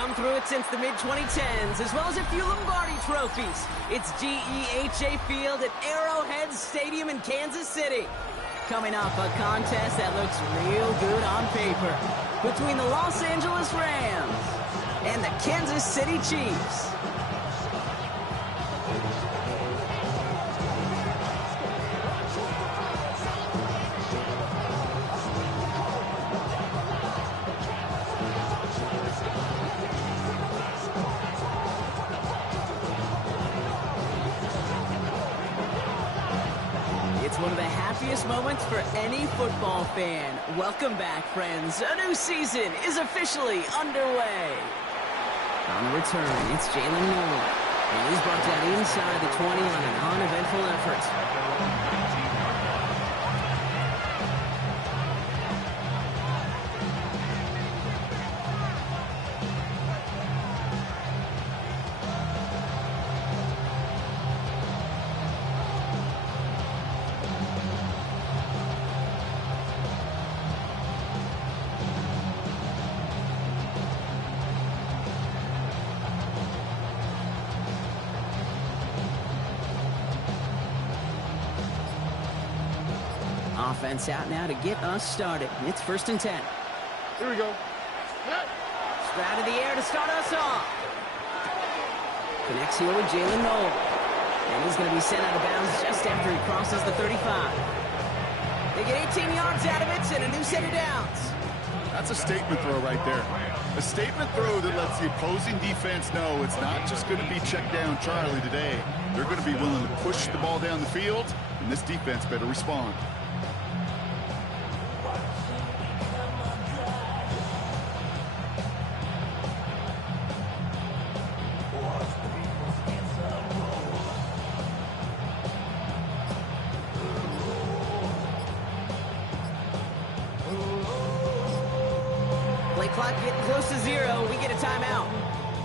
come through it since the mid-2010s, as well as a few Lombardi trophies. It's GEHA Field at Arrowhead Stadium in Kansas City. Coming off a contest that looks real good on paper between the Los Angeles Rams and the Kansas City Chiefs. One of the happiest moments for any football fan. Welcome back, friends. A new season is officially underway. On the return, it's Jalen Noel. And he's brought down inside the 20 on an uneventful effort. Offense out now to get us started. It's 1st and 10. Here we go. Stroud in the air to start us off. Connects here with Jalen Noel. And he's going to be sent out of bounds just after he crosses the 35. They get 18 yards out of it and a new set of downs. That's a statement throw right there. A statement throw that lets the opposing defense know it's not just going to be check down Charlie today. They're going to be willing to push the ball down the field, and this defense better respond. Play clock getting close to 0. We get a timeout.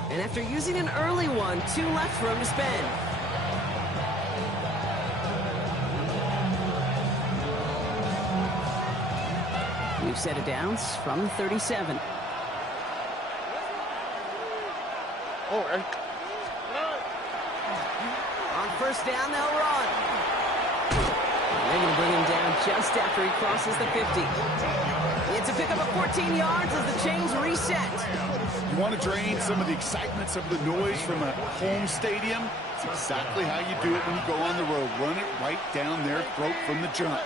And after using an early one, 2 left for him to spend. New set of downs from the 37. On 1st down, they'll run. And they're going to bring him down just after he crosses the 50. It's a pickup of 14 yards as the chains reset. You want to drain some of the excitement, some of the noise from a home stadium? It's exactly how you do it when you go on the road. Run it right down their throat from the jump.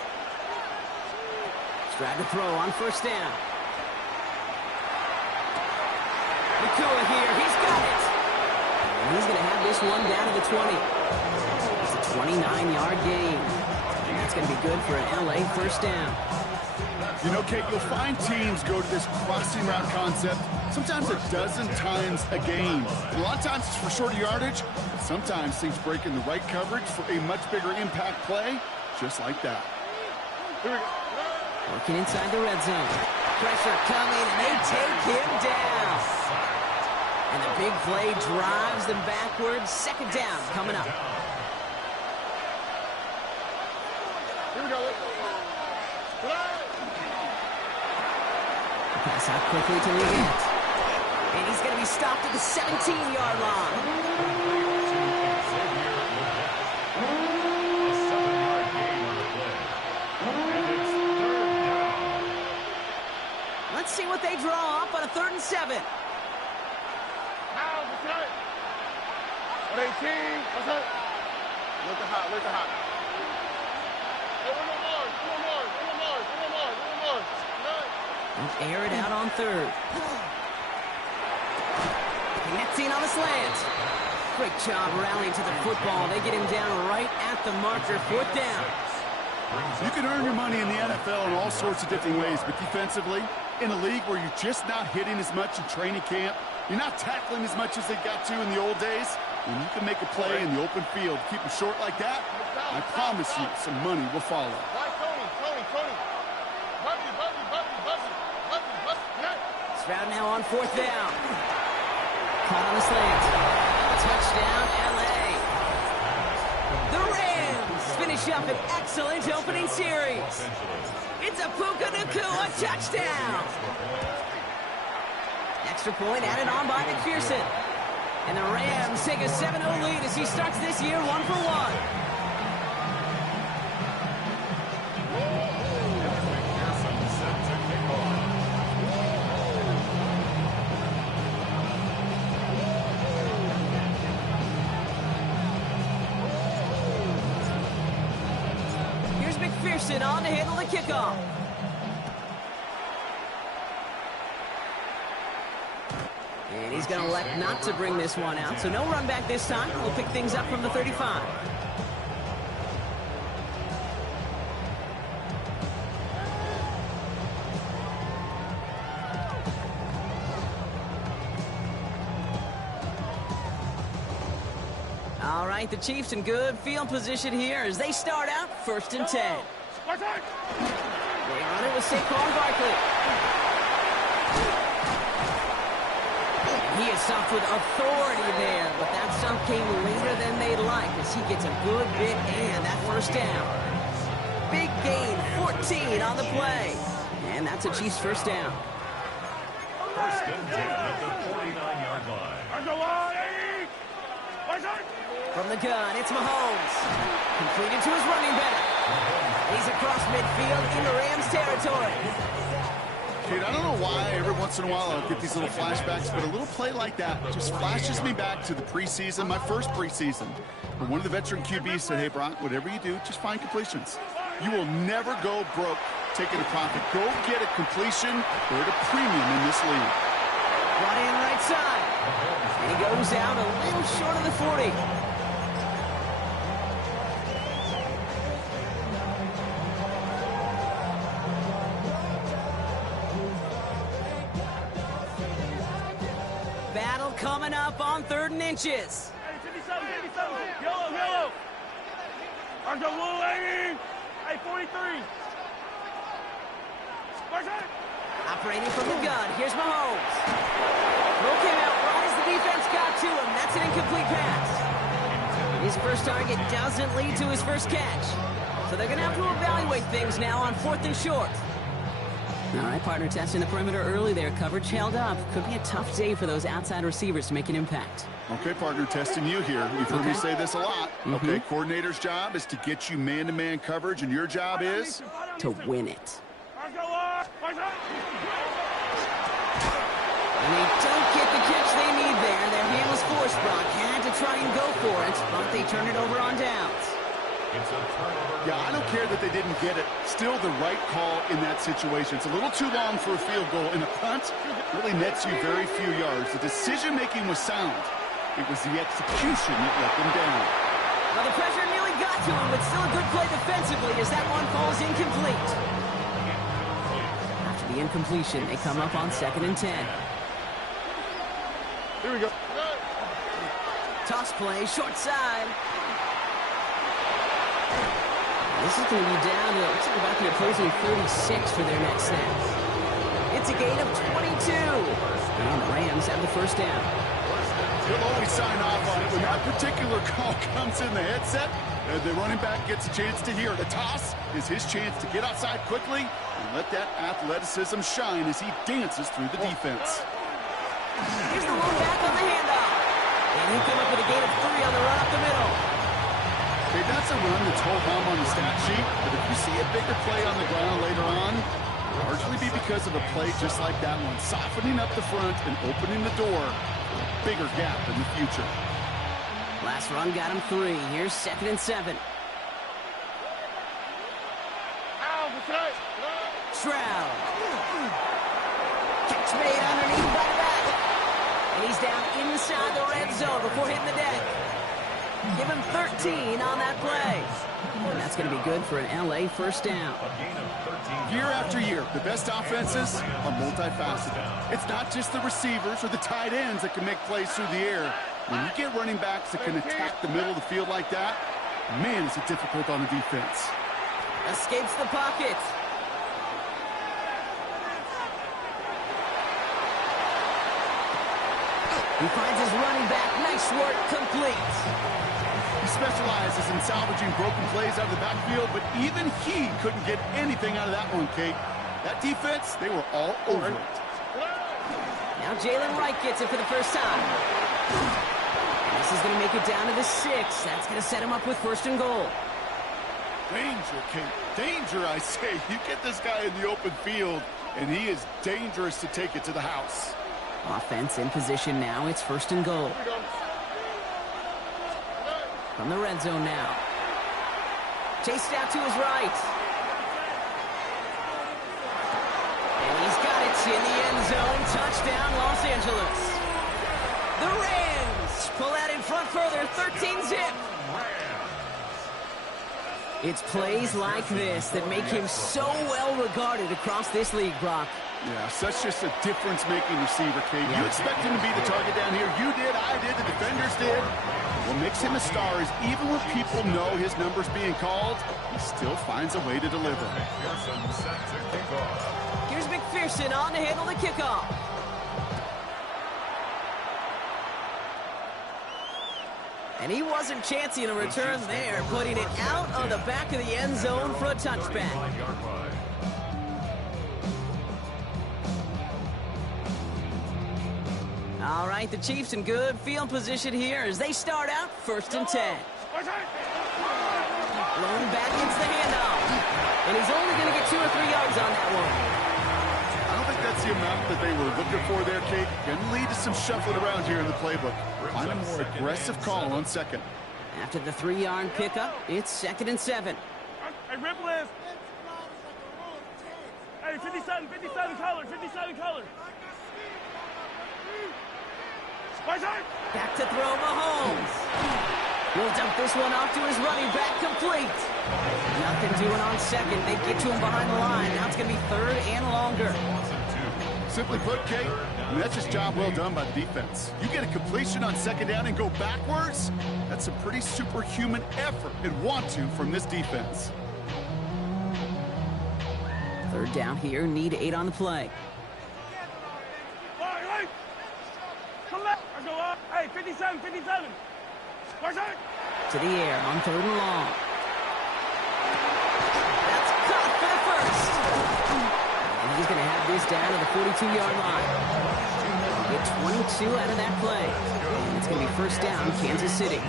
Stroud to throw on 1st down. Nakua here, he's got it. And he's going to have this one down to the 20. It's a 29-yard gain. And that's going to be good for an LA 1st down. You know, Kate, you'll find teams go to this crossing route concept sometimes a dozen times a game. And a lot of times it's for shorter yardage. Sometimes things break in the right coverage for a much bigger impact play, just like that. Here we go. Working inside the red zone. Pressure coming, and they take him down. And the big play drives them backwards. 2nd down coming up. Here we go. Pass out quickly to Leggett. And he's going to be stopped at the 17-yard line. Let's see what they draw up on a 3rd and 7. On 18. What's up? Look at hot, look at hot. They'll air it out on 3rd. Connecting on the slant. Great job rallying to the football. They get him down right at the marker. 4th down. You can earn your money in the NFL in all sorts of different ways, but defensively, in a league where you're just not hitting as much in training camp, you're not tackling as much as they got to in the old days, when you can make a play in the open field, keep it short like that, I promise you some money will follow. Stroud now on 4th down. Caught on the slant. Touchdown, LA. The Rams finish up an excellent opening series. It's a Puka Nakua touchdown. extra point added on by McPherson. And the Rams take a 7-0 lead as he starts this year 1-for-1. Here's McPherson on to handle the kickoff. And he's going to elect not to bring this one out, so no run back this time. We'll pick things up from the 35. All right, the Chiefs in good field position here as they start out 1st and 10. They run it with Saquon Barkley. He is stuffed with authority there, but that stuff came later than they'd like as he gets a good bit and that 1st down. Big gain, 14 on the play. And that's a Chiefs 1st down. 1st and 10 at the 49-yard line. From the gun, it's Mahomes. Completed to his running back. He's across midfield into Rams territory. Dude, I don't know why every once in a while I'll get these little flashbacks, but a little play like that just flashes me back to the preseason, my first preseason. When one of the veteran QBs said, hey, Brock, whatever you do, just find completions. You will never go broke taking a profit. Go get a completion or at a premium in this league. Brought in right side. And he goes out a little short of the 40. Battle coming up on 3rd and inches. Yellow. Argo Blue 80. Hey, 43. Operating from the gun. Here's Mahomes. Broke him out right as the defense got to him. That's an incomplete pass. His first target doesn't lead to his first catch. So they're going to have to evaluate things now on 4th and short. All right, partner, testing the perimeter early there. Coverage held up. Could be a tough day for those outside receivers to make an impact. Okay, partner, testing you here. You've heard me say this a lot. Okay, coordinator's job is to get you man-to-man coverage, and your job is? To win it. And they don't get the catch they need there. Their hand was forced. Brock had to try and go for it, but they turn it over on downs. Yeah, I don't care that they didn't get it. Still the right call in that situation. It's a little too long for a field goal, and a punt really nets you very few yards. The decision-making was sound. It was the execution that let them down. Well, the pressure nearly got to him, but still a good play defensively as that one falls incomplete. After the incompletion, they come up on 2nd and 10. Here we go. Toss play, short side. This is going to be down to, looks like about the opposing 36 for their next snap. It's a gain of 22. And the Rams have the 1st down. He'll always sign off on it. When that particular call comes in the headset, the running back gets a chance to hear. The toss is his chance to get outside quickly and let that athleticism shine as he dances through the defense. Here's the lone back on the handoff. And he came up with a gain of 3 on the run up the middle. Okay, that's a run that's ho-hum on the stat sheet, but if you see a bigger play on the ground later on, it'll largely be because of a play just like that one, softening up the front and opening the door for a bigger gap in the future. Last run got him 3. Here's 2nd and 7. Stroud. Catch made underneath by the back. And he's down inside the red zone before hitting the deck. Give him 13 on that play. And that's going to be good for an LA 1st down. Year after year, the best offenses are multifaceted. It's not just the receivers or the tight ends that can make plays through the air. When you get running backs that can attack the middle of the field like that, man, is it difficult on the defense. Escapes the pocket. He finds his running back. Nice work, complete. He specializes in salvaging broken plays out of the backfield, but even he couldn't get anything out of that one, Kate. That defense, they were all over it. Now Now Jalen Wright gets it for the first time. And this is going to make it down to the 6. That's going to set him up with 1st and goal. Danger, Kate. Danger, I say. You get this guy in the open field, and he is dangerous to take it to the house. Offense in position now. It's 1st and goal. From the red zone now. Chased out to his right. And he's got it in the end zone. Touchdown, Los Angeles. The Rams pull out in front further, 13-zip. It's plays like this that make him so well regarded across this league, Brock. Yeah, such just a difference-making receiver, Kate. You expect him to be the target down here. You did, I did, the defenders did. What makes him a star is even when people know his number's being called, he still finds a way to deliver. Here's McPherson on to handle the kickoff. And he wasn't chancing a return there, putting it out of the back of the end zone for a touchback. All right, the Chiefs in good field position here as they start out 1st and 10. Blown back into the handoff. And he's only going to get 2 or 3 yards on that one. I don't think that's the amount that they were looking for there, Kate. Can lead to some shuffling around here in the playbook. Find a more aggressive call on 2nd. After the 3-yard pickup, it's 2nd and 7. Hey, rip list. Hey, 57 color, 57 color. Back to throw Mahomes. He'll dump this one off to his running back, complete. Nothing doing on 2nd. They get to him behind the line. Now it's going to be 3rd and longer. Simply put, Kate, that's just job well done by the defense. You get a completion on 2nd down and go backwards, that's a pretty superhuman effort and want to from this defense. 3rd down here, need 8 on the play. Come back. Hey, 57. To the air on 3rd and long. That's caught for the 1st. And he's going to have this down to the 42-yard line. Get 22 out of that play. And it's going to be 1st down, Kansas City.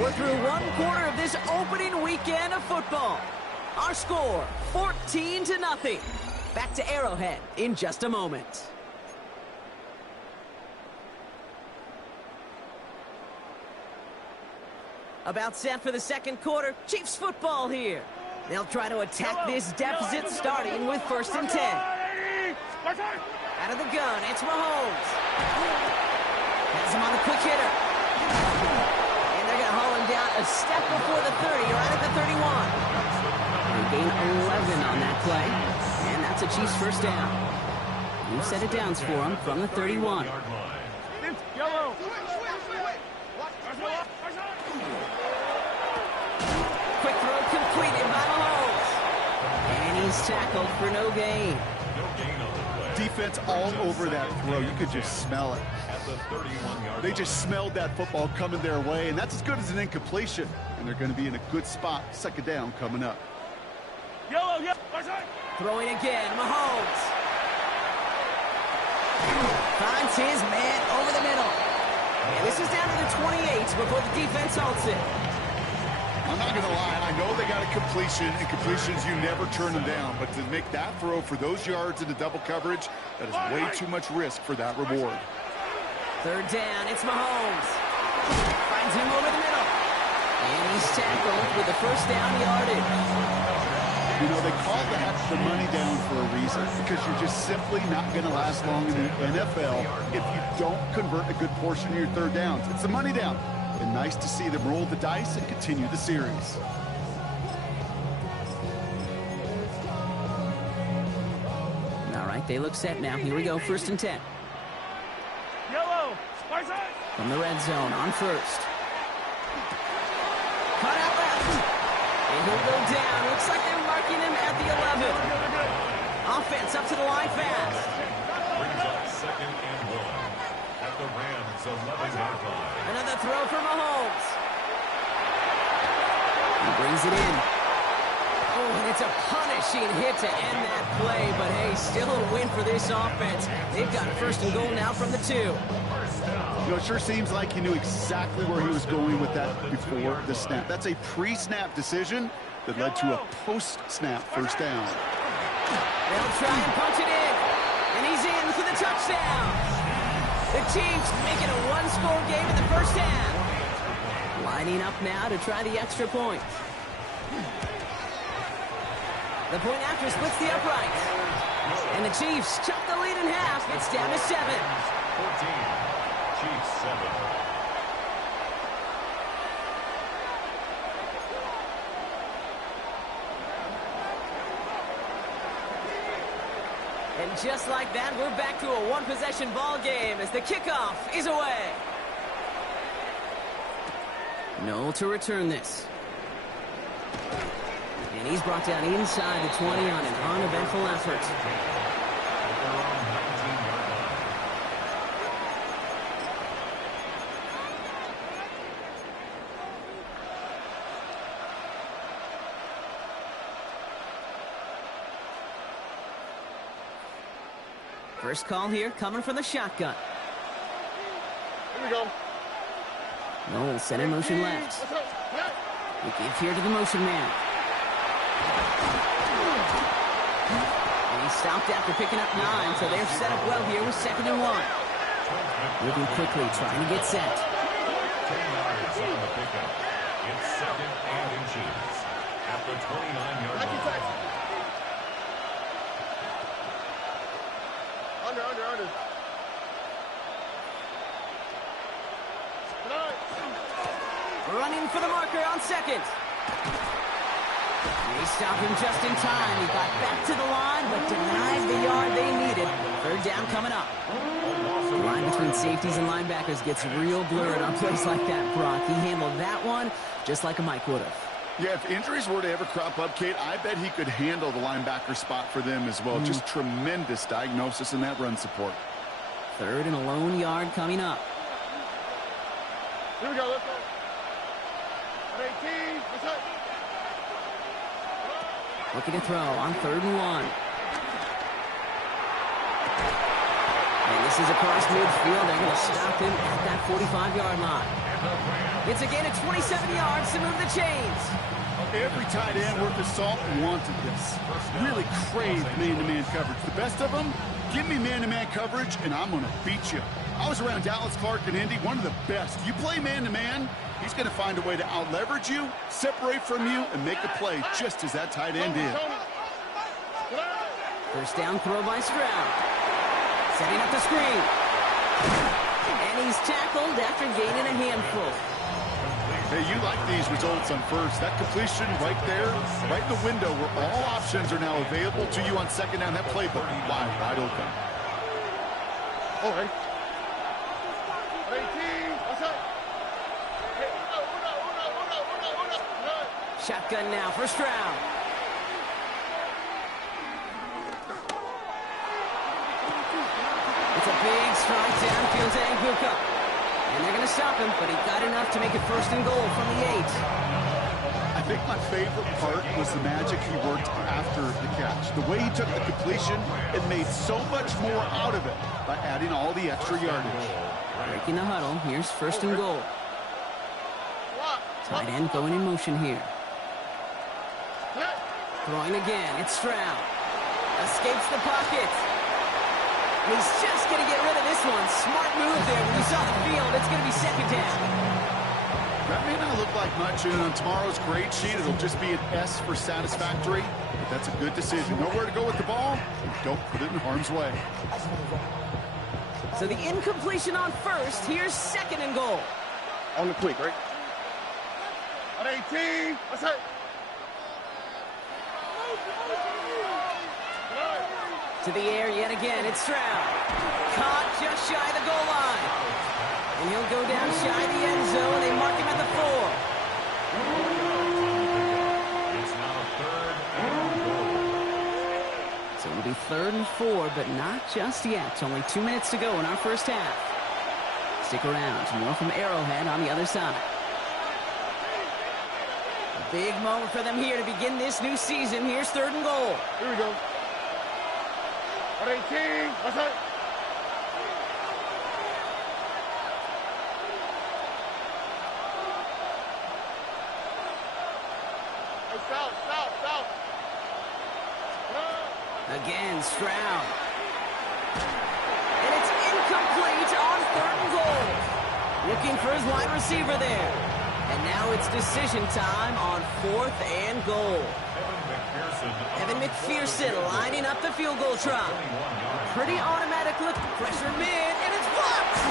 We're through 1 quarter of this opening weekend of football. Our score, 14-0. Back to Arrowhead in just a moment. About set for the 2nd quarter. Chiefs football here. They'll try to attack this deficit starting with 1st and 10. Out of the gun, it's Mahomes. Has him on the quick hitter. And they're going to haul him down a step before the 30, right at the 31. They gain 11 on that play. And that's a Chiefs 1st down. New set of downs for him from the 31. Yellow. Quick throw completed by Mahomes. And he's tackled for no gain. Defense all over that throw. You could just smell it. They just smelled that football coming their way, and that's as good as an incompletion. And they're going to be in a good spot. 2nd down coming up. Yellow. Throwing again, Mahomes. Finds his man over the middle. And this is down to the 28 before the defense halts it. I'm not going to lie. I know they got a completion, and completions, you never turn them down. But to make that throw for those yards into double coverage, that is way too much risk for that reward. 3rd down, it's Mahomes. Finds him over the middle. And he's tackled with the 1st down yardage. You know, they call that the money down for a reason, because you're just simply not going to last long in the NFL if you don't convert a good portion of your 3rd downs. It's the money down. And nice to see them roll the dice and continue the series. All right, they look set now. Here we go, 1st and 10. Yellow. From the red zone on 1st. Cut out left. And he'll go down. Looks like they're marking him at the 11. Offense up to the line fast. Brings up 2nd and 1 at the Rams 11-yard line. Another throw for Mahomes. He brings it in. Oh, and it's a punishing hit to end that play, but hey, still a win for this offense. They've got first and goal now from the 2. You know, it sure seems like he knew exactly where he was going with that before the snap. That's a pre-snap decision that led to a post-snap first down. They'll try and punch it in, and he's in for the touchdown. The Chiefs make it a one-score game in the first half. Lining up now to try the extra point. The point after splits the uprights. And the Chiefs chop the lead in half. It's down to 7. 14. Chiefs 7. And just like that, we're back to a one-possession ball game as the kickoff is away. Noel to return this. And he's brought down inside the 20 on an uneventful effort. First call here coming from the shotgun. Here we go. Noel set in motion left. We give here to the motion man. And he stopped after picking up 9, so they're set up well here with 2nd and 1. Moving quickly, trying to get set. 10 yards on the pickup. It's 2nd and inches at the 29-yard line. Under. Running for the marker on 2nd. They stopped him just in time. He got back to the line, but denies the yard they needed. 3rd down coming up. The line between safeties and linebackers gets real blurred on plays like that, Brock. He handled that one just like a Mike would have. Yeah, if injuries were to ever crop up, Kate, I bet he could handle the linebacker spot for them as well. Just tremendous diagnosis in that run support. 3rd and a lone yard coming up. Here we go, let's go. 18, let's go. Looking to throw on 3rd and 1. And this is across midfield. They're going to stop him at that 45-yard line. It's a gain of 27 yards to move the chains. Every tight end worth his salt wanted this. Really craved man-to-man coverage. The best of them, give me man-to-man coverage, and I'm going to beat you. I was around Dallas Clark and Indy, one of the best. You play man-to-man, he's going to find a way to out-leverage you, separate from you, and make a play just as that tight end did. First down throw by Stroud. Setting up the screen. And he's tackled after gaining a handful. Hey, you like these results on first. That completion right there, right in the window where all options are now available to you on 2nd down. That playbook wide open. All right. 18, what's up? Shotgun now for Stroud. It's a big strike downfield to Anguka. And they're going to stop him, but he got enough to make it 1st and goal from the 8. I think my favorite part was the magic he worked after the catch. The way he took the completion and made so much more out of it by adding all the extra yardage. Breaking the huddle. Here's 1st and goal. Tight end going in motion here. Throwing again. It's Stroud. Escapes the pocket. And he's just going to get rid of this one. Smart move there. When he saw the field, it's going to be 2nd down. That may not look like much, and on tomorrow's grade sheet, it'll just be an S for satisfactory. But that's a good decision. Know where to go with the ball, and don't put it in harm's way. So the incompletion on 1st. Here's 2nd and goal. On the quick, right? On 18, what's up? To the air yet again, it's Stroud. Caught just shy of the goal line. And he'll go down shy of the end zone. They mark him at the 4. It's now 3rd and goal. So it'll be 3rd and 4, but not just yet. Only 2 minutes to go in our first half. Stick around. More from Arrowhead on the other side. Big moment for them here to begin this new season. Here's 3rd and goal. Here we go. At 18. That's it. South. Again, Stroud. And it's incomplete on 3rd and goal. Looking for his wide receiver there. And now it's decision time on 4th and goal. Evan McPherson lining up the field goal try. Pretty automatic look. Pressure mid, and it's blocked.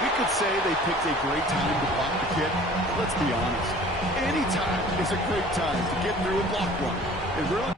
We could say they picked a great time to block the kick, but let's be honest. Any time is a great time to get through a block run. It really...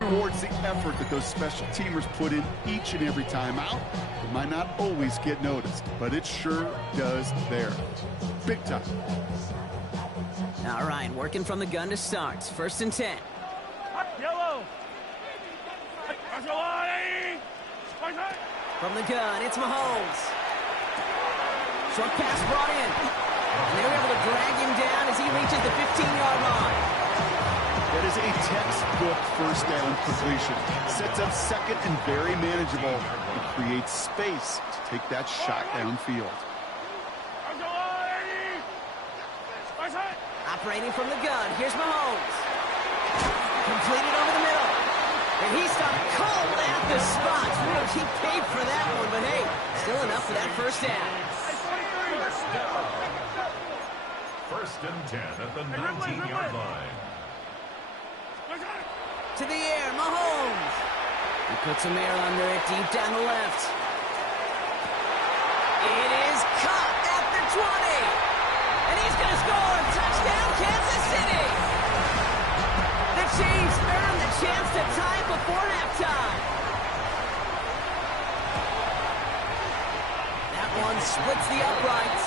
rewards the effort that those special teamers put in each and every time out. It might not always get noticed, but it sure does there. Big time. All right, working from the gun to start. 1st and 10. Yellow. From the gun, it's Mahomes. Short pass brought in. And they were able to drag him down as he reaches the 15-yard line. That is a textbook 1st down completion. Sets up 2nd and very manageable. It creates space to take that shot downfield. Operating from the gun, here's Mahomes. Completed over the middle. And he stopped cold at the spot. He paid for that one, but hey, still enough for that 1st down. 1st and 10 at the 19-yard line. To the air, Mahomes. He puts some air under it, deep down the left. It is caught at the 20. And he's going to score. Touchdown, Kansas City. The Chiefs earn the chance to tie it before halftime. That one splits the uprights.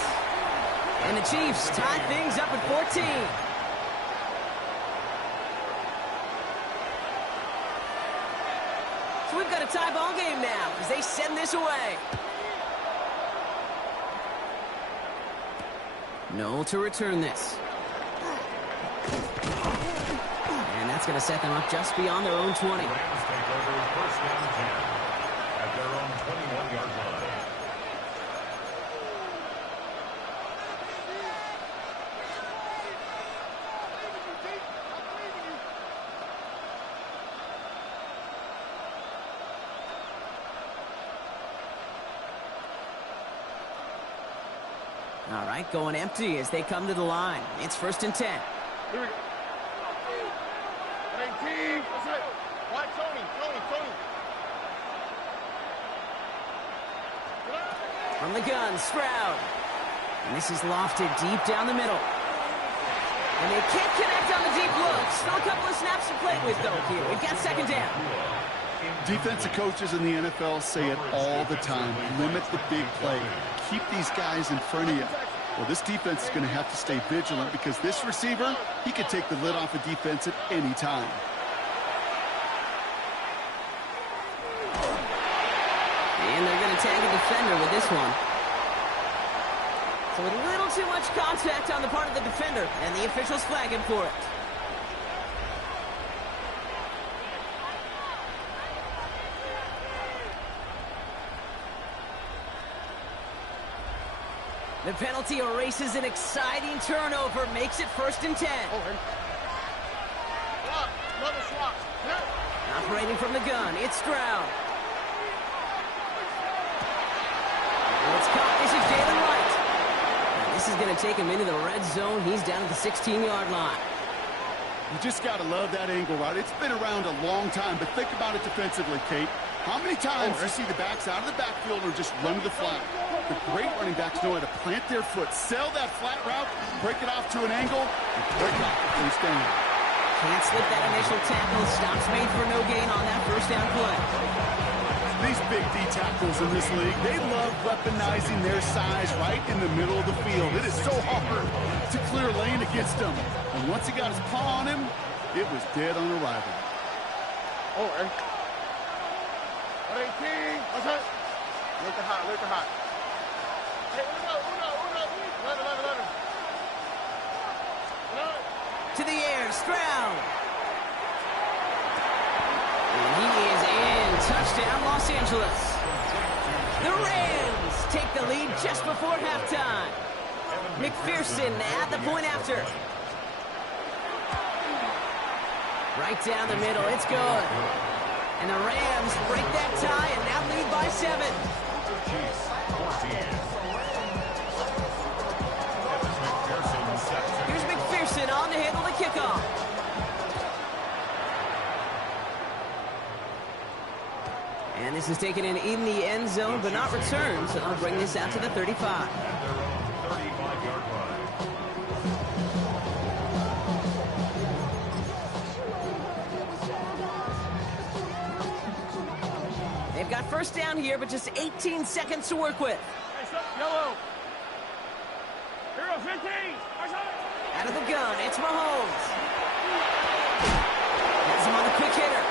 And the Chiefs tie things up at 14. So we've got a tie ball game now as they send this away. Noel to return this. And that's going to set them up just beyond their own 20. Rams take over 1st and 10 at their own 21-yard line. All right, going empty as they come to the line. It's 1st and 10. Here we go. 18. That's it. Why, Tony. From the gun, Stroud. And this is lofted deep down the middle. And they can't connect on the deep look. Still a couple of snaps to play with, though, here. We've got 2nd down. Defensive coaches in the NFL say it all the time. Limit the big play. Keep these guys in front of you. Well, this defense is going to have to stay vigilant because this receiver, he could take the lid off a defense at any time. And they're going to tag a defender with this one. So a little too much contact on the part of the defender, and the officials flag him for it. The penalty erases an exciting turnover, makes it 1st and 10. Level swap. Operating from the gun, it's Stroud. It's caught. This is Jalen White. And this is going to take him into the red zone. He's down at the 16-yard line. You just got to love that angle, right? It's been around a long time, but think about it defensively, Kate. How many times do you see the backs out of the backfield or just run to the flat? The great running backs know how to plant their foot, sell that flat route, break it off to an angle, and break it off the first down. Can't slip that initial tackle. Stops made for no gain on that first down play. These big D tackles in this league, they love weaponizing their size right in the middle of the field. It is so hard to clear lane against them. And once he got his paw on him, it was dead on arrival. Oh, 18. What's that? Look at hot. Look at hot. Hey, Uno. 11. To the air, Stroud. And he is in. Touchdown, Los Angeles. The Rams take the lead just before halftime. McPherson at the point after. Right down the middle, it's good. And the Rams break that tie and now lead by 7. Here's McPherson on to handle the kickoff. And this is taken in the end zone, but not returned, so they'll bring this out to the 35. They've got first down here, but just 18 seconds to work with. Hey, stop. Yellow. Hero 15. Out of the gun, it's Mahomes. Has him on the quick hitter.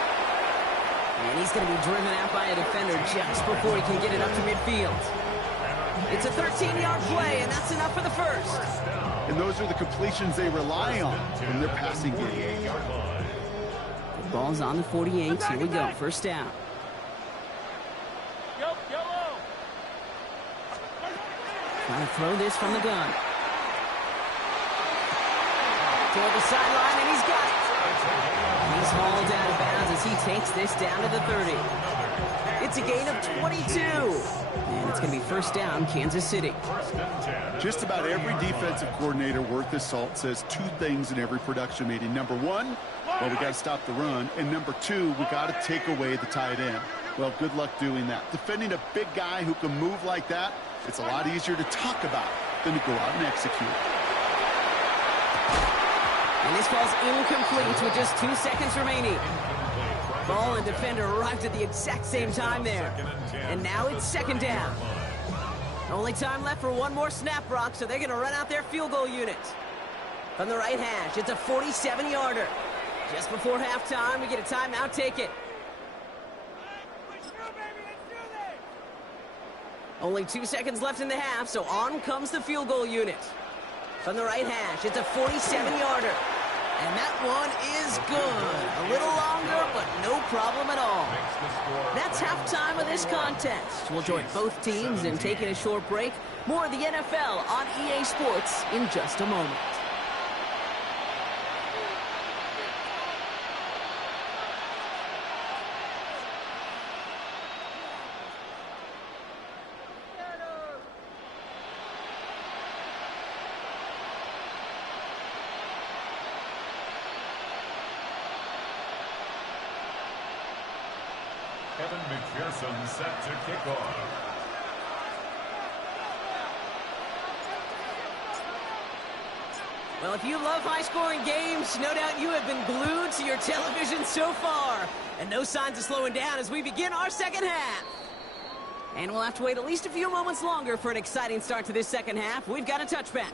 And he's going to be driven out by a defender just before he can get it up to midfield. It's a 13-yard play, and that's enough for the first. And those are the completions they rely on in their passing game. The ball's on the 48. Here we go, first down. Yellow. Trying to throw this from the gun. Toward the sideline, and he's got it. He's hauled out of bounds as he takes this down to the 30. It's a gain of 22. And it's going to be first down, Kansas City. Just about every defensive coordinator worth his salt says two things in every production meeting. Number one, well, we got to stop the run. And number two, we got to take away the tight end. Well, good luck doing that. Defending a big guy who can move like that, it's a lot easier to talk about than to go out and execute. And this ball's incomplete with just 2 seconds remaining. Ball and defender arrived at the exact same time there. And now it's second down. Only time left for one more snap, Brock, so they're going to run out their field goal unit. From the right hash, it's a 47-yarder. Just before halftime, we get a timeout, take it. Only 2 seconds left in the half, so on comes the field goal unit. From the right hash, it's a 47-yarder. And that one is good. A little longer, but no problem at all. That's halftime of this contest. We'll join both teams in taking a short break. More of the NFL on EA Sports in just a moment. Kevin McPherson set to kick off. Well, if you love high-scoring games, no doubt you have been glued to your television so far. And no signs of slowing down as we begin our second half. And we'll have to wait at least a few moments longer for an exciting start to this second half. We've got a touchback.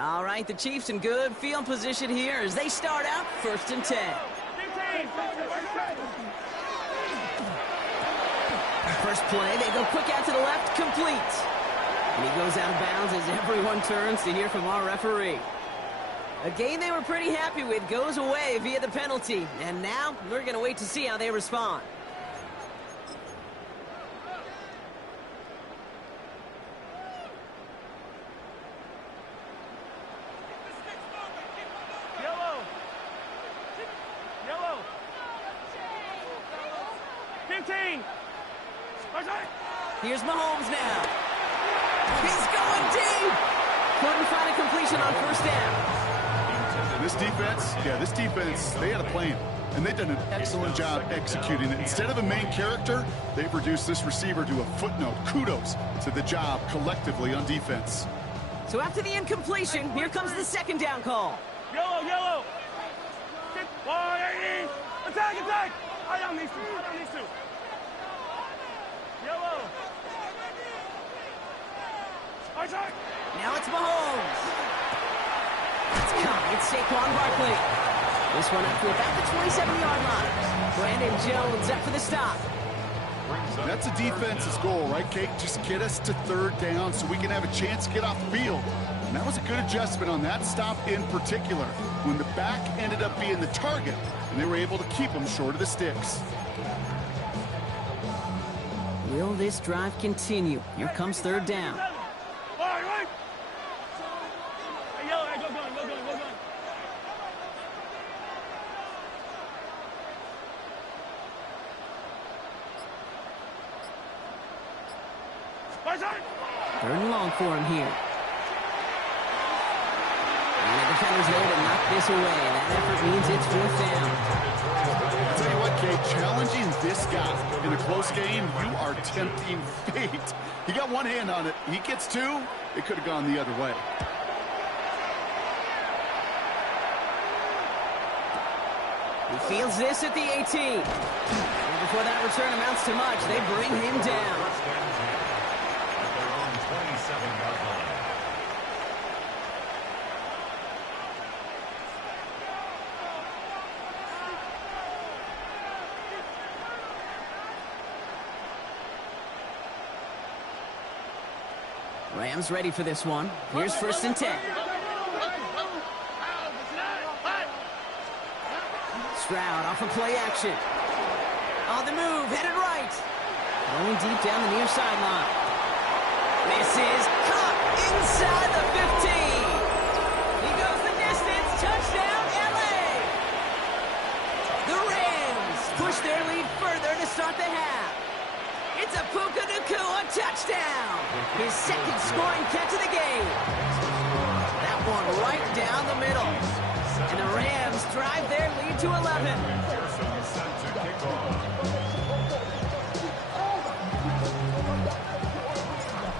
All right, the Chiefs in good field position here as they start out 1st and 10. First play, they go quick out to the left, complete. And he goes out of bounds as everyone turns to hear from our referee. A game they were pretty happy with goes away via the penalty. And now we're going to wait to see how they respond. Here's Mahomes now. He's going deep. Couldn't find a completion on first down. This defense, they had a plan. And they've done an excellent job executing it. Instead of a main character, they've reduced this receiver to a footnote. Kudos to the job collectively on defense. So after the incompletion, here comes the second down call. Yellow. 180. Attack. I don't need to. Yellow. Attack. Now it's Mahomes. It's coming. It's Saquon Barkley. This one up to about the 27-yard line. Brandon Jones up for the stop. That's a defense's goal, right, Kate? Just get us to third down so we can have a chance to get off the field. And that was a good adjustment on that stop in particular, when the back ended up being the target, and they were able to keep him short of the sticks. Will this drive continue? Here comes third down. Third and long for him here. And the defender's there to knock this away. That effort means it's fourth down. I'll tell you what, Kate, challenging this guy in a close game, you are tempting fate. He got one hand on it. He gets two, it could have gone the other way. He fields this at the 18. And before that return amounts to much, they bring him down. Rams ready for this one. Here's first and 10. Stroud off of play action. On the move, headed right. Going deep down the near sideline. Misses, caught inside the 15. He goes the distance, touchdown LA. The Rams push their lead further to start the half. It's a Puka Nacua touchdown. His second scoring catch of the game. That one right down the middle. And the Rams drive their lead to 11.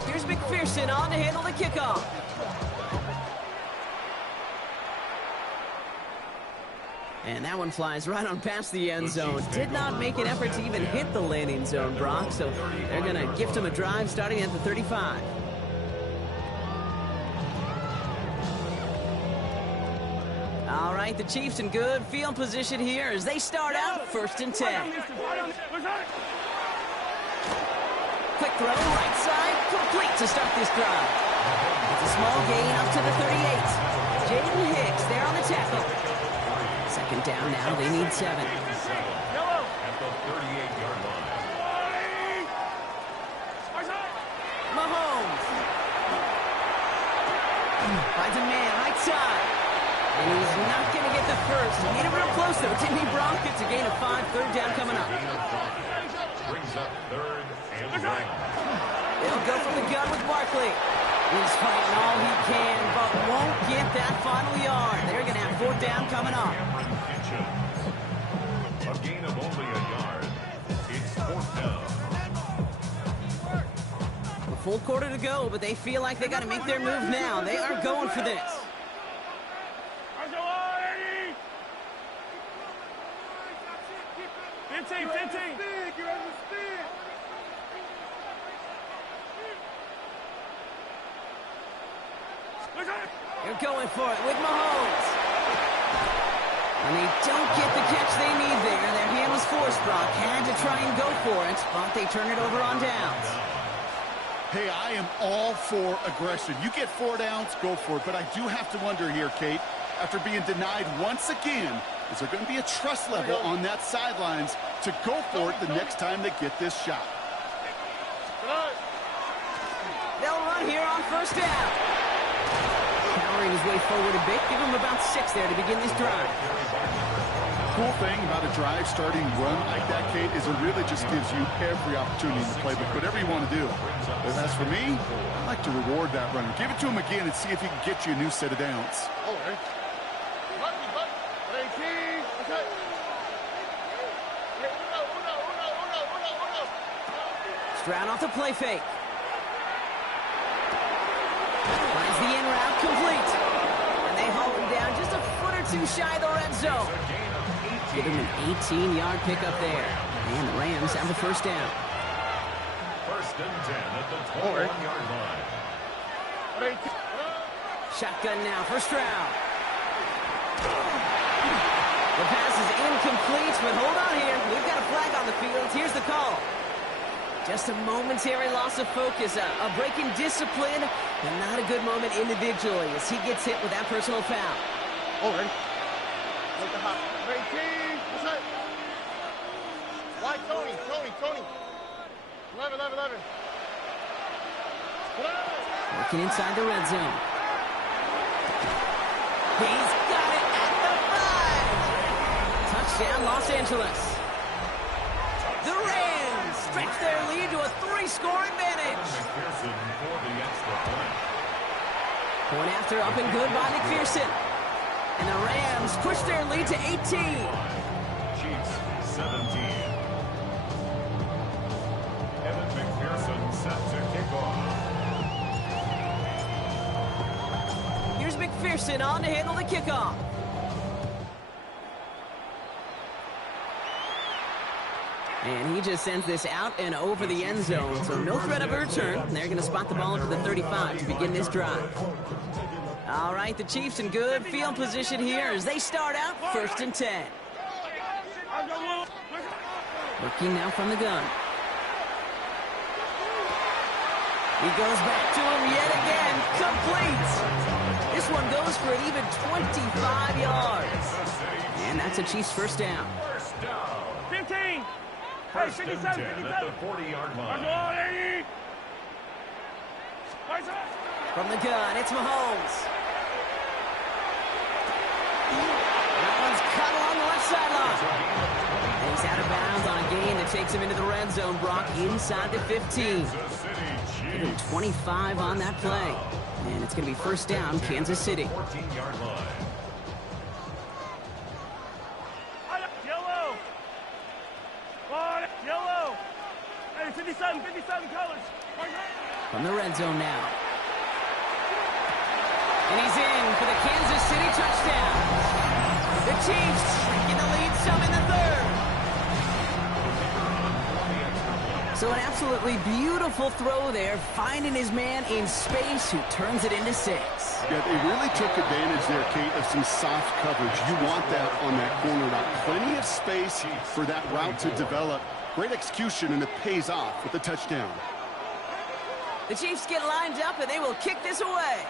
Here's McPherson on to handle the kickoff. And that one flies right on past the end zone. Did not make an effort to even hit the landing zone, Brock. So they're going to gift him a drive starting at the 35. All right, the Chiefs in good field position here as they start out first and 10. Quick throw, right side, complete to start this drive. It's a small gain up to the 38. Jaden Hicks there on the tackle. Second down now, they need 7. At the 38-yard line. Mahomes. Finds a man, right side. And he's not going to get the first. He made it real close, though. Didn't he, Brock? It's a gain of 5. Third down coming up. Brings up third and long. They'll go from the gun with Barkley. He's fighting all he can, but won't get that final yard. They're going to have fourth down coming up. A gain of only a yard. It's fourth down. A full quarter to go, but they feel like they got to make their move now. They are going for this. 15. They're going for it with Mahomes. And they don't get the catch they need there. Their hand was forced, Brock. Had to try and go for it, but they turn it over on downs. Hey, I am all for aggression. You get 4 downs, go for it. But I do have to wonder here, Kate, after being denied once again, is there going to be a trust level on that sidelines to go for it the next time they get this shot? They'll run here on first down. Powering his way forward a bit. Give him about 6 there to begin this drive. cool thing about a drive starting run like that, Kate, is it really just gives you every opportunity in the playbook, whatever you want to do. But as for me, I like to reward that runner. Give it to him again and see if he can get you a new set of downs. Stroud off the play fake. Finds the in route complete. And they haul him down just a foot or two shy of the red zone. Give him an 18-yard pickup there. And the Rams have the first down. First and 10 at the 21-yard line. Shotgun now for Stroud. The pass is incomplete, but hold on here. We've got a flag on the field. Here's the call. Just a momentary loss of focus, a break in discipline, and not a good moment individually as he gets hit with that personal foul. Why Tony? 11. Working inside the red zone. He's got it at the 5. Touchdown, Los Angeles. The Rams stretch their lead to a 3-score advantage. McPherson for the extra point. Point after up and good by McPherson. And the Rams push their lead to 18. Chiefs 17. Evan McPherson set to kick off. Here's McPherson on to handle the kickoff. And he just sends this out and over the end zone. So no threat of a return. They're going to spot the ball up to the 35 to begin this drive. All right, the Chiefs in good field position here as they start out first and 10. Working now from the gun. He goes back to him yet again. Complete. This one goes for an even 25 yards. And that's a Chiefs first down. 15. First and 10 at the 40-yard line. From the gun, it's Mahomes. That one's cut along the left sideline. And he's out of bounds on a gain that takes him into the red zone. Brock inside the 15. Give him 25 on that play. And it's going to be first down, Kansas City. 14-yard line. Yellow. Hey, 57 colors. From the red zone now. And he's in for the Kansas City touchdown. The Chiefs taking the lead some in the third. So an absolutely beautiful throw there, finding his man in space who turns it into 6. Yeah, they really took advantage there, Kate, of some soft coverage. You want that on that corner route. Plenty of space for that route to develop. Great execution, and it pays off with the touchdown. The Chiefs get lined up, and they will kick this away.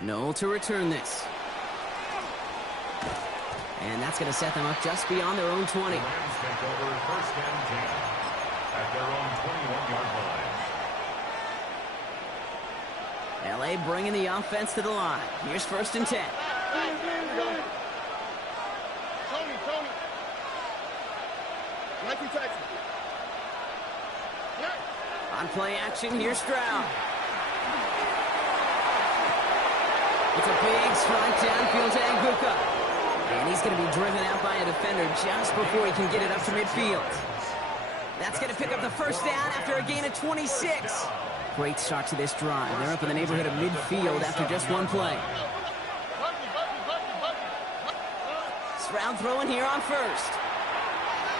Noel to return this. And that's going to set them up just beyond their own 20. The Rams take over first and 10 at their own 21-yard line. LA bringing the offense to the line. Here's first and 10. Tony. Nike Texas. On play action, here's Stroud. It's a big strike downfield to Anguka. And he's going to be driven out by a defender just before he can get it up to midfield. That's going to pick up the first down after a gain of 26. Great start to this drive. They're up in the neighborhood of midfield after just one play. Stroud throwing here on first.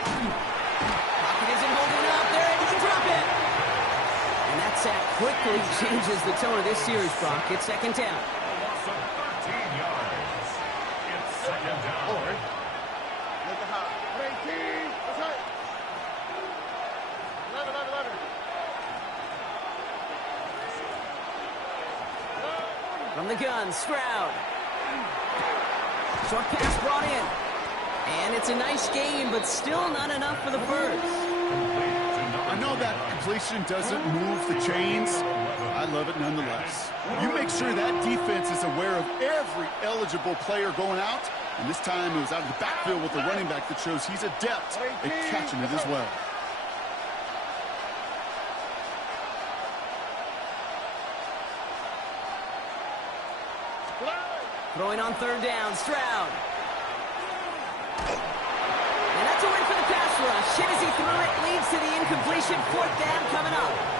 Pocket isn't holding up. They're able to drop it. And that sack quickly changes the tone of this series, Brock. It's second down. Loss of 13 yards. It's second down. Look at how. 18. That's right. 11. From the gun, Stroud. Short pass brought in. And it's a nice game, but still not enough for the first. I know that completion doesn't move the chains. I love it nonetheless. You make sure that defense is aware of every eligible player going out, and this time it was out of the backfield with the running back that shows he's adept at catching it as well. Throwing on third down, Stroud. And that's a win for the pass rush. Hit as he threw it, leads to the incompletion. Fourth down coming up.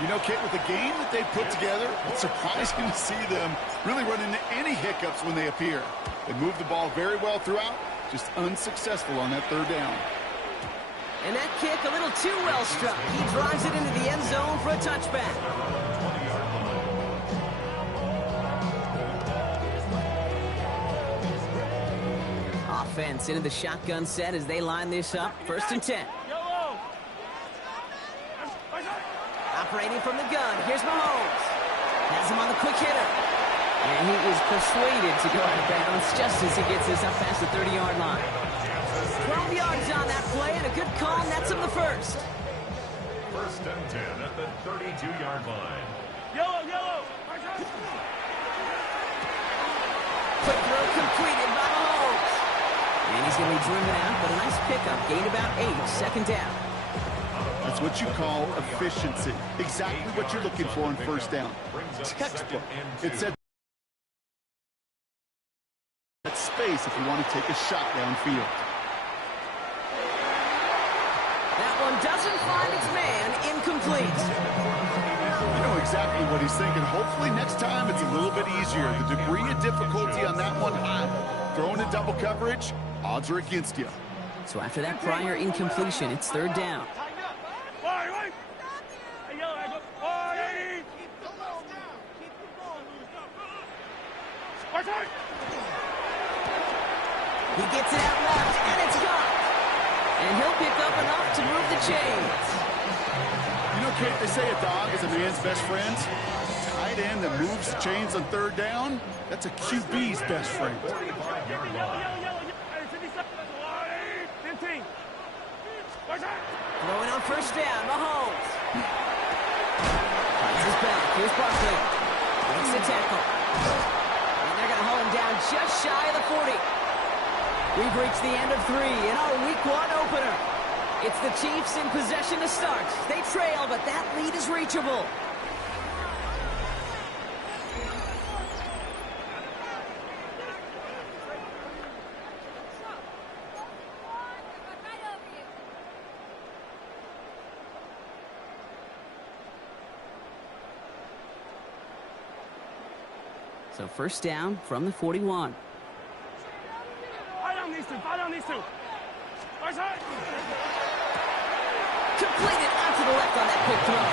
You know, Kate, with the game that they put together, it's surprising to see them really run into any hiccups when they appear. They move the ball very well throughout, just unsuccessful on that third down. And that kick a little too well struck. He drives it into the end zone for a touchback. Offense into the shotgun set as they line this up. 1st and 10. Operating from the gun. Here's Mahomes. Has him on the quick hitter. And he is persuaded to go out of bounds just as he gets this up past the 30-yard line. 12 yards on that play and a good call nets him the first. 1st and 10 at the 32-yard line. Yellow. Quick throw completed by Mahomes. And he's going to be driven out, but a nice pickup. Gained about 8. 2nd down. That's what you call efficiency. Exactly what you're looking for in 1st down. Textbook. It said that space if you want to take a shot downfield. That one doesn't find its man. Incomplete. You know exactly what he's thinking. Hopefully next time it's a little bit easier. The degree of difficulty on that one high. Throwing in double coverage, odds are against you. So after that prior incompletion, it's 3rd down. He gets it out left, and it's gone. And he'll pick up enough to move the chains. You know, Kate, they say a dog is a man's best friend. Tight end that moves the chains on 3rd down, that's a QB's best friend. 15. Throwing on 1st down, Mahomes. Finds his back. Here's Barkley. Makes the tackle. And they're going to haul him down just shy of the 40. We've reached the end of 3 in our Week 1 opener. It's the Chiefs in possession to start. They trail, but that lead is reachable. So 1st down from the 41. Completed onto the left on that quick throw.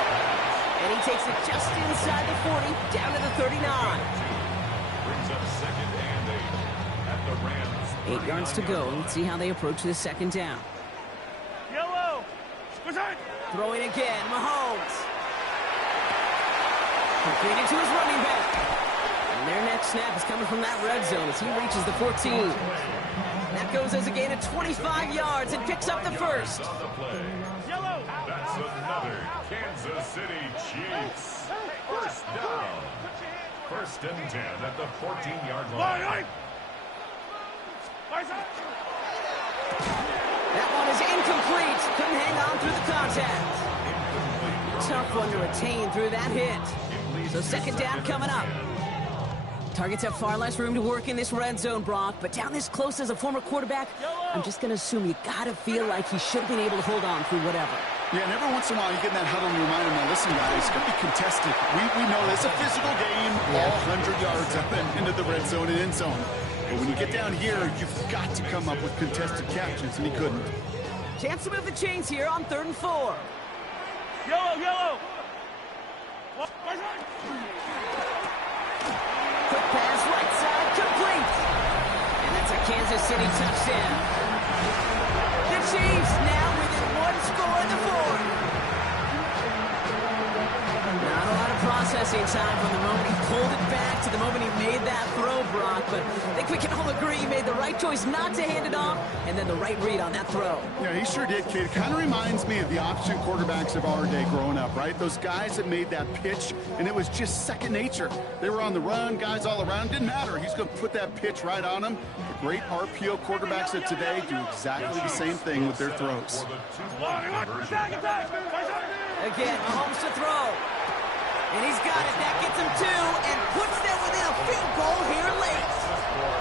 And he takes it just inside the 40, down to the 39. Brings up 2nd and 8 at the Rams. 8 yards to go. Let's see how they approach this 2nd down. Yellow. Throwing again, Mahomes. Completed to his running back. And their next snap is coming from that red zone as he reaches the 14. That goes as a gain of 25 yards and picks up the first. Yellow. That's another Kansas City Chiefs. 1st down. 1st and 10 at the 14-yard line. That one is incomplete. Couldn't hang on through the contact. Tough one to retain through that hit. So 2nd down coming up. Targets have far less room to work in this red zone, Brock, but down this close as a former quarterback, I'm just going to assume you got to feel like he should have been able to hold on through whatever. Yeah, and every once in a while you get in that huddle and you remind him, now listen, guys, it's going to be contested. We know it's a physical game, all 100 yards up and into the red zone and end zone. But when you get down here, you've got to come up with contested catches, and he couldn't. Chance to move the chains here on 3rd and 4. Yellow. Quick pass, right side, complete. And that's a Kansas City touchdown. The Chiefs now within 1 score in the 4th. Not a lot of processing time from the moment he pulled it back to the moment he made that throw, Brock. But I think we can all agree he made the right choice not to hand it off, and then the right read on that throw. Yeah, he sure did, kid. It kind of reminds me of the option quarterbacks of our day growing up, right? Those guys that made that pitch, and it was just second nature. They were on the run, guys all around. Didn't matter. He's going to put that pitch right on them. The great RPO quarterbacks of today do exactly the same thing with their throws. Again, Mahomes to throw. And he's got it. That gets him 2 and puts them within a field goal here late.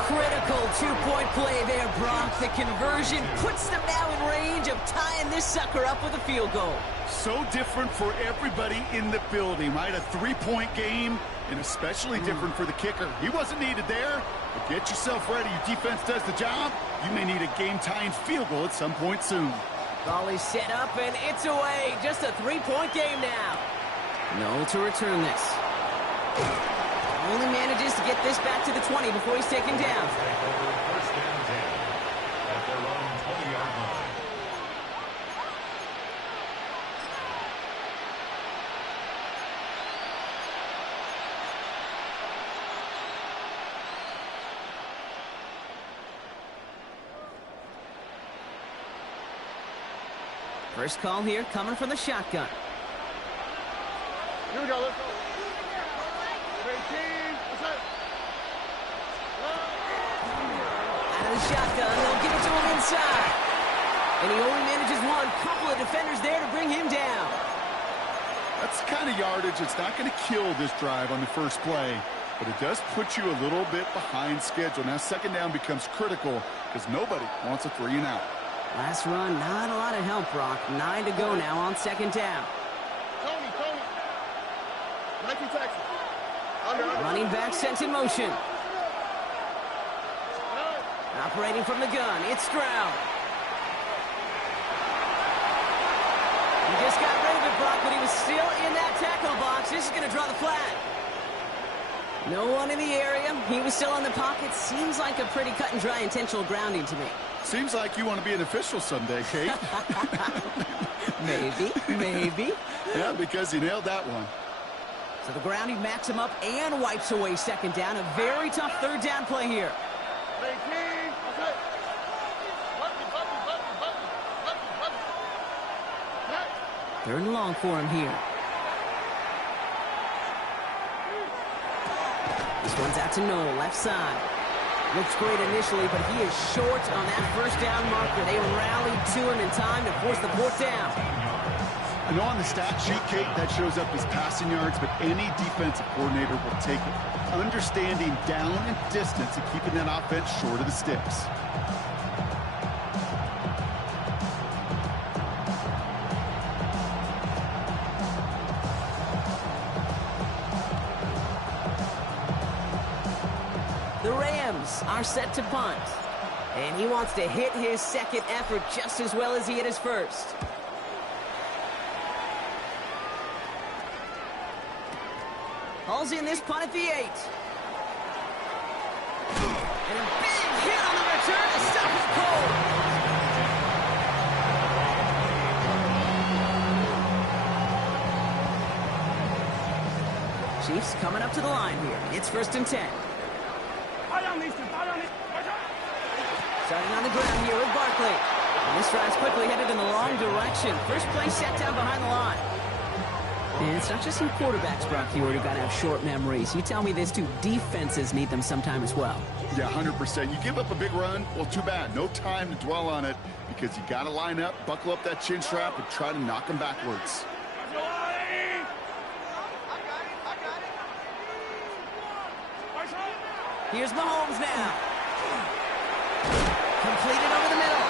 Critical two-point play there, Brock. The conversion puts them now in range of tying this sucker up with a field goal. So different for everybody in the building, right? A three-point game, and especially different for the kicker. He wasn't needed there, but get yourself ready. Your defense does the job. You may need a game-tying field goal at some point soon. Ball is set up, and it's away. Just a three-point game now. No to return this. Only manages to get this back to the 20 before he's taken down. First and 10 at their own 20-yard line. First call here coming from the shotgun. Here we go, let's go. 18, Out of the shotgun, they'll give it to him inside. And he only manages one. Couple of defenders there to bring him down. That's the kind of yardage that's not going to kill this drive on the first play, but it does put you a little bit behind schedule. Now second down becomes critical because nobody wants a 3 and out. Last run, not a lot of help, Brock. 9 to go now on second down. Tony. Nike Texas. Running back sent in motion. Operating from the gun, it's Stroud. He just got rid of it, Brock, but he was still in that tackle box. This is going to draw the flag. No one in the area. He was still in the pocket. Seems like a pretty cut and dry intentional grounding to me. Seems like you want to be an official someday, Kate. Maybe. Yeah, because he nailed that one. So the grounding backs him up and wipes away second down. A very tough third down play here. 18, Third and long for him here. This one's out to Noel, left side. Looks great initially, but he is short on that first down marker. They rallied to him in time to force the fourth down. I know on the stat sheet, Kate, that shows up as passing yards, but any defensive coordinator will take it. Understanding down and distance and keeping that offense short of the sticks. The Rams are set to punt. And he wants to hit his second effort just as well as he hit his first. Hauls in this punt at the 8. And a big hit on the return to stop it cold. Chiefs coming up to the line here. It's first and 10. Starting on the ground here with Barkley. And this drive's quickly headed in the wrong direction. First play set down behind the line. And it's not just some quarterbacks, Brock, who got to have short memories. You tell me this too. Defenses need them sometime as well. Yeah, 100%. You give up a big run, well, too bad. No time to dwell on it because you got to line up, buckle up that chin strap, and try to knock them backwards. Here's Mahomes now. Completed over the middle.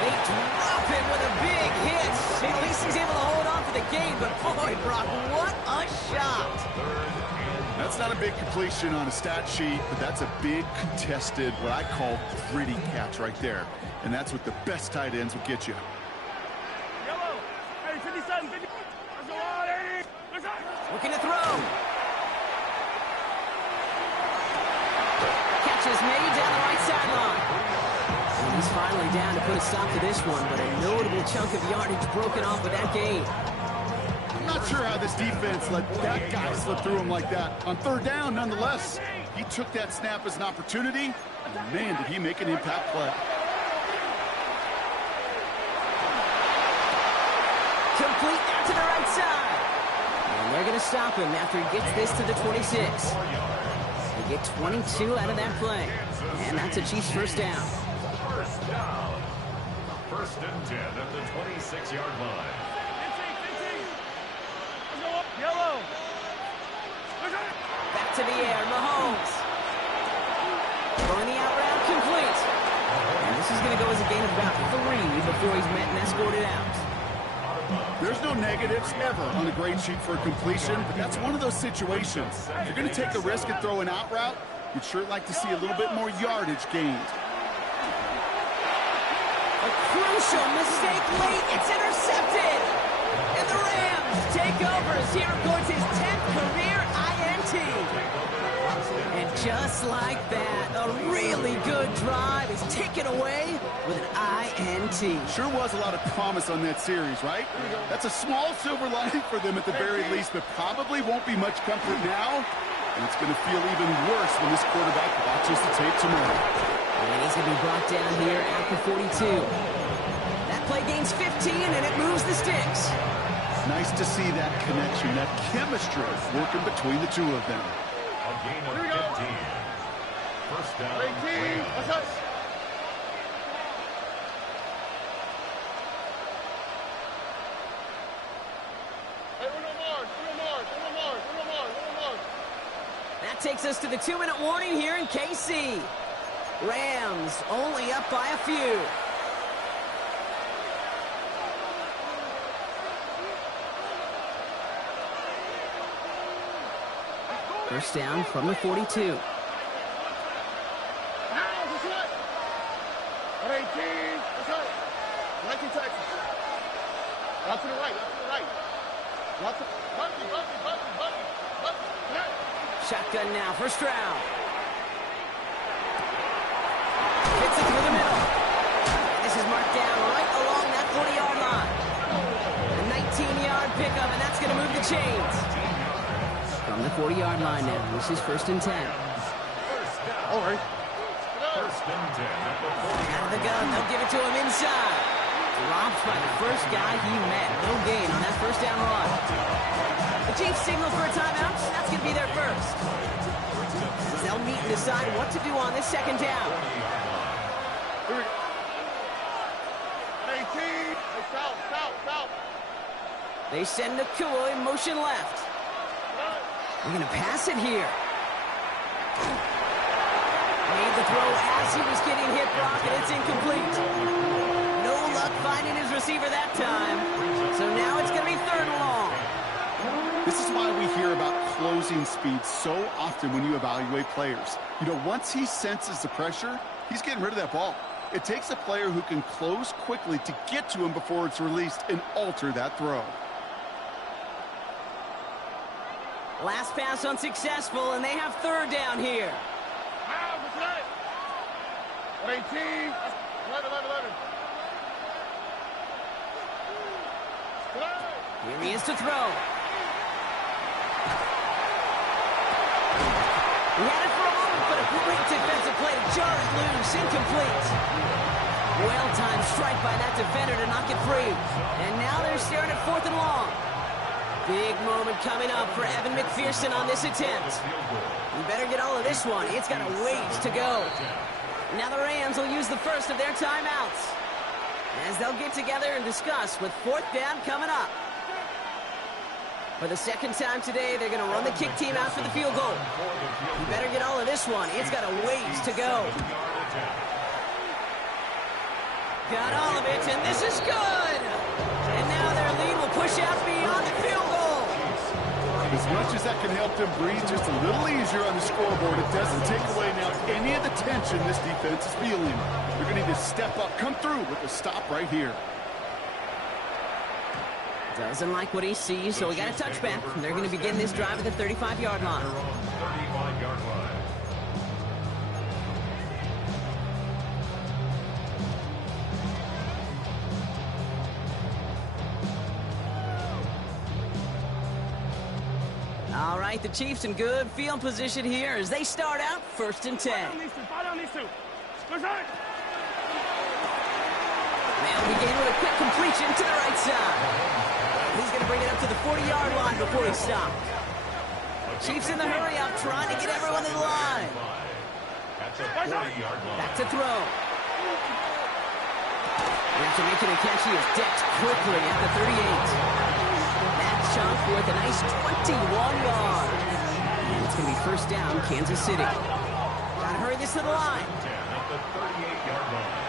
They drop it with a big hit. At least he's able to hold on for the gain, but boy, Brock, what a shot. That's not a big completion on a stat sheet, but that's a big contested, what I call gritty catch right there. And that's what the best tight ends will get you. Yellow. Hey, 57, 50. Looking to throw. Catch is made down the right sideline. And he's finally down to put a stop to this one, but a notable chunk of yardage broken off with that gain. not sure how this defense let that guy slip through him like that. On third down, nonetheless, he took that snap as an opportunity, and man, did he make an impact play. Complete out to the right side. And they're going to stop him after he gets this to the 26. They get 22 out of that play. And that's a Chiefs first down. First down. First and 10 at the 26-yard line. Yellow. Back to the air, Mahomes. Throwing the out route, complete. And this is going to go as a gain of about 3 before he's met and escorted out. There's no negatives ever on a grade sheet for a completion, but that's one of those situations. If you're going to take the risk and throw an out route, you'd sure like to see a little bit more yardage gained. A crucial mistake late. It's intercepted. And the Rams take over as he records his 10th career INT. And just like that, a really good drive is taken away with an INT. Sure was a lot of promise on that series, right? That's a small silver lining for them at the very least, but probably won't be much comfort now. And it's going to feel even worse when this quarterback watches the tape tomorrow. And he's going to be brought down here at the 42. That play gains 15, and it moves the sticks. Nice to see that connection, that chemistry working between the two of them. A gain of 15. First down. 18. That's us. Hey, Uno Mars. That takes us to the 2-minute warning here in KC. Rams only up by a few. First down from the 42. Now, that's right. At 18. That's right. 19 Texas. Out to the right. Out to Bucky. Shotgun now, first round. Hits it through the middle. This is marked down right along that 40-yard line. A 19-yard pickup, and that's going to move the chains. From the 40-yard line now, this is first and 10. All right. First and 10 at the 40. Out of the gun, they'll give it to him inside. Dropped by the first guy he met. No gain on that first down run. The Chiefs signal for a timeout. That's going to be their first. They'll meet and decide what to do on this second down. 18. Hey, foul. They send Nakua in motion left. They're going to pass it here. Made the throw as he was getting hit, Brock, and it's incomplete. No luck finding his receiver that time. So now it's going to be third and long. This is why we hear about closing speed so often when you evaluate players. You know, once he senses the pressure, he's getting rid of that ball. It takes a player who can close quickly to get to him before it's released and alter that throw. Last pass unsuccessful, and they have third down here. Wow, that's right. 18. 11. Here he is to throw. He had it for a moment, but a great defensive play to jar it loose, incomplete. Well-timed strike by that defender to knock it free. And now they're staring at fourth and long. Big moment coming up for Evan McPherson on this attempt. You better get all of this one. It's got a ways to go. Now the Rams will use the first of their timeouts, as they'll get together and discuss with fourth down coming up. For the second time today, they're going to run the kick team out for the field goal. You better get all of this one. It's got a ways to go. Got all of it, and this is good. And now their lead will push out beyond the field goal. As much as that can help them breathe just a little easier on the scoreboard, it doesn't take away now any of the tension this defense is feeling. They're going to need to step up, come through with a stop right here. Doesn't like what he sees, so we got a touchback. They're going to begin this drive at the 35-yard line. 35-yard line. All right, the Chiefs in good field position here as they start out 1st and 10. Fall down these two. Push on. They'll begin with a quick completion to the right side. He's going to bring it up to the 40-yard line before he stops. Chiefs in the hurry-up, trying to get everyone to the line. Back to throw. And after making a catch, he is decked quickly at the 38. That chunk worth a nice 21 yards. And it's going to be 1st down, Kansas City. Got to hurry this to the line. At the 38-yard line.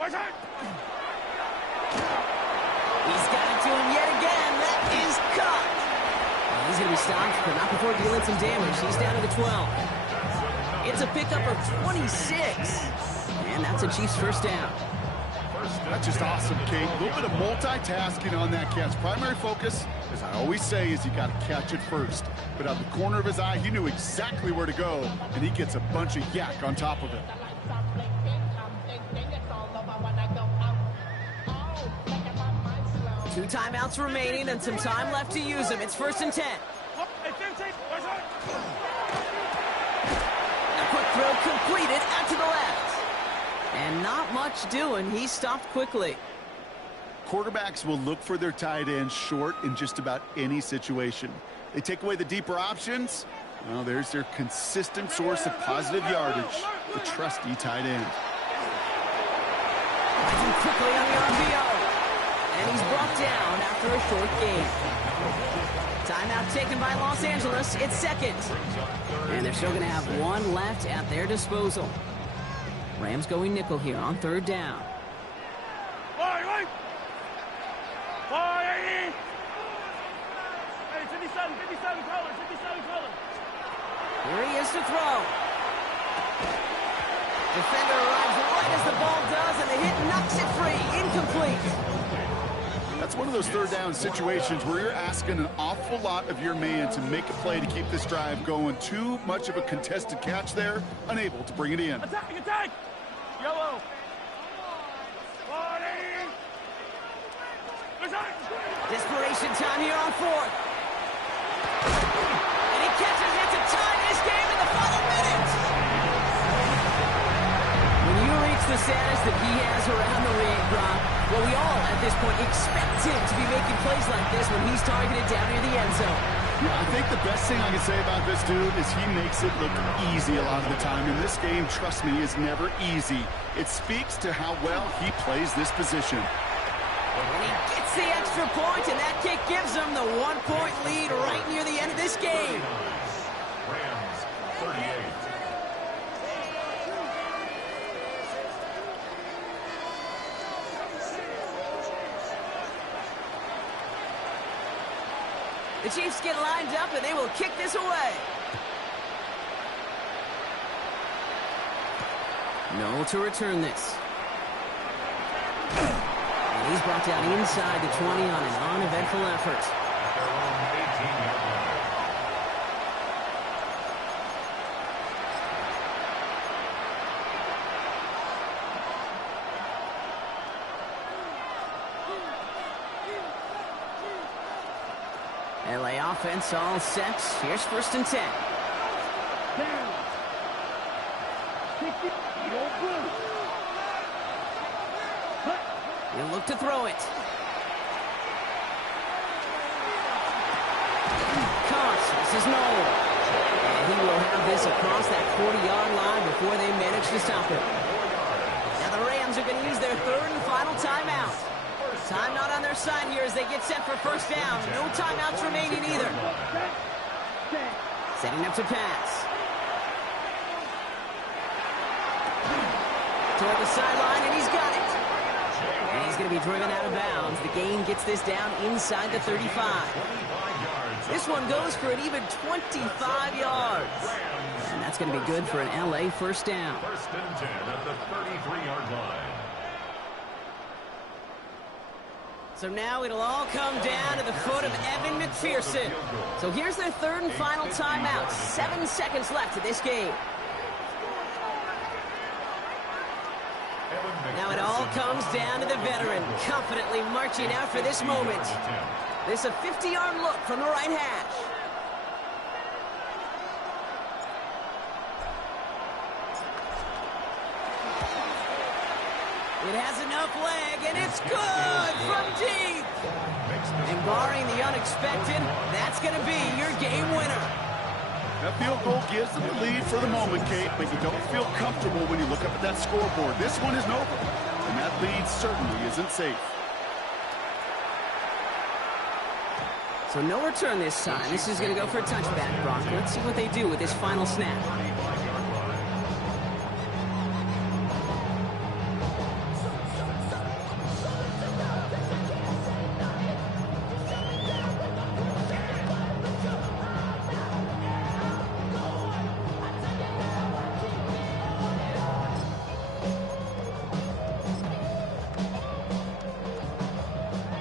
Push on. He's got it to him yet again. That is caught. Well, he's going to be stopped, but not before dealing some damage. He's down to the 12. It's a pickup of 26. And that's a Chiefs 1st down. That's just awesome, Kate. A little bit of multitasking on that catch. Primary focus, as I always say, is you got to catch it first. But out the corner of his eye, he knew exactly where to go, and he gets a bunch of yak on top of it. 2 timeouts remaining and some time left to use them. It's 1st and 10. Hey, 15. Push on. A quick throw completed out to the left. And not much doing. He stopped quickly. Quarterbacks will look for their tight end short in just about any situation. They take away the deeper options. Well, there's their consistent source of positive yardage, the trusty tight end. Rising quickly on the RPO. And he's brought down after a short gain. Timeout taken by Los Angeles. It's 2nd. And they're still going to have 1 left at their disposal. Rams going nickel here on 3rd down. Wait. 480. Hey, 57 colors. Here he is to throw. Defender arrives right as the ball does, and the hit knocks it free. Incomplete. That's one of those 3rd down situations where you're asking an awful lot of your man to make a play to keep this drive going. Too much of a contested catch there, unable to bring it in. Attack. Yellow. 40. Push on. Desperation time here on 4th. And he catches it to tie this game in the final minutes. When you reach the status that he has around the league, Rob, well, we all, at this point, expect him to be making plays like this when he's targeted down near the end zone. Yeah, I think the best thing I can say about this dude is he makes it look easy a lot of the time. And this game, trust me, is never easy. It speaks to how well he plays this position. And he gets the extra point, and that kick gives him the 1-point lead right near the end of this game. Rams 38. The Chiefs get lined up, and they will kick this away. No to return this. And he's brought down inside the 20 on an uneventful effort. At their own 18-yard line. LA offense all set. Here's 1st and 10. He'll look to throw it. Caught. This is Noel. And he will have this across that 40-yard line before they manage to stop him. Now the Rams are going to use their 3rd and final timeout. Time not on their side here as they get set for 1st down. No timeouts remaining either. Setting up to pass. Toward the sideline, and he's got it. And he's going to be driven out of bounds. The gain gets this down inside the 35. This one goes for an even 25 yards. And that's going to be good for an LA 1st down. 1st and 10 at the 33-yard line. So now it'll all come down to the foot of Evan McPherson. So here's their 3rd and final timeout. 7 seconds left in this game. Now it all comes down to the veteran, confidently marching out for this moment. This a 50-yard look from the right hash. It has enough leg, and it's good from deep. And barring the unexpected, that's going to be your game winner. That field goal gives them the lead for the moment, Kate, but you don't feel comfortable when you look up at that scoreboard. This one isn't over, and that lead certainly isn't safe. So no return this time. This is going to go for a touchback, Brock. Let's see what they do with this final snap.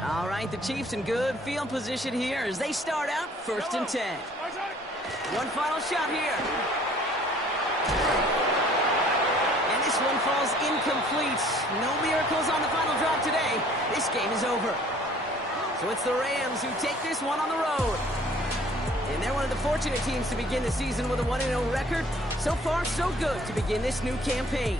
All right, the Chiefs in good field position here as they start out 1st and 10. One final shot here. And this one falls incomplete. No miracles on the final drive today. This game is over. So it's the Rams who take this one on the road. And they're one of the fortunate teams to begin the season with a 1-0 record. So far, so good to begin this new campaign.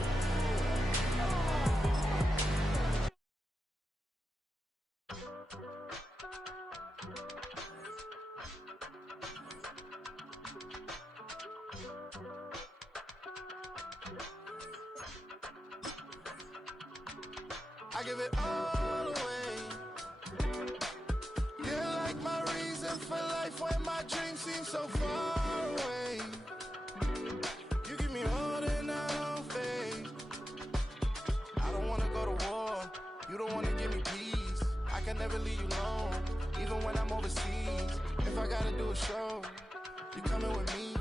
I give it all away. You're like my reason for life when my dreams seem so far away. You give me all that I don't fade. I don't wanna go to war. You don't wanna give me peace. I can never leave you alone, even when I'm overseas. If I gotta do a show, you coming with me.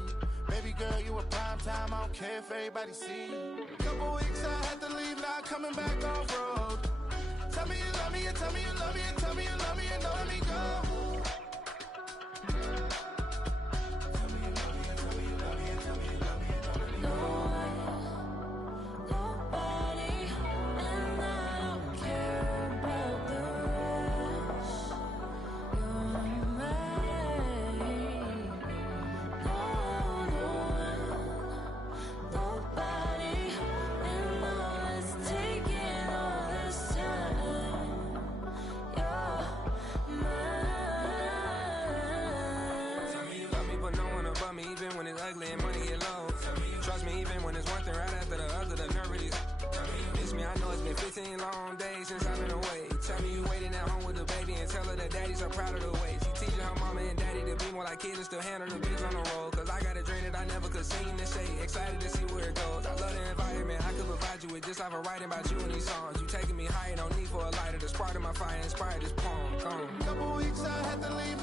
Baby girl, you a prime time. I don't care if everybody see. Couple weeks I had to leave, now coming back off road. Tell me you love me, and tell me you love me, and tell me you love me, and don't let me go. Tell me you love me, and tell me you love me, and tell me you love me, and don't let me go. Nobody, and I don't care about the rest. You're mine. Nobody, and all it's taking all this time. You're mine. Tell me you love me, but no one above me, even when it's ugly and money get low. Trust me, even when it's one thing right after the other, the nerve really. Miss me, I know it's been 15 long days since I've been away. Tell me you waiting at home with the baby and tell her that daddy's so proud of the way. She teaching her mama and daddy to be more like kids and still handle the biz on the road. Cause I got a dream that I never could sing and say. Excited to see where it goes. I love the environment I could provide you with, just like I'm writing about you in these songs. You taking me higher, no need for a lighter. The spark of my fire inspired this poem. Come on. Couple weeks I had to leave.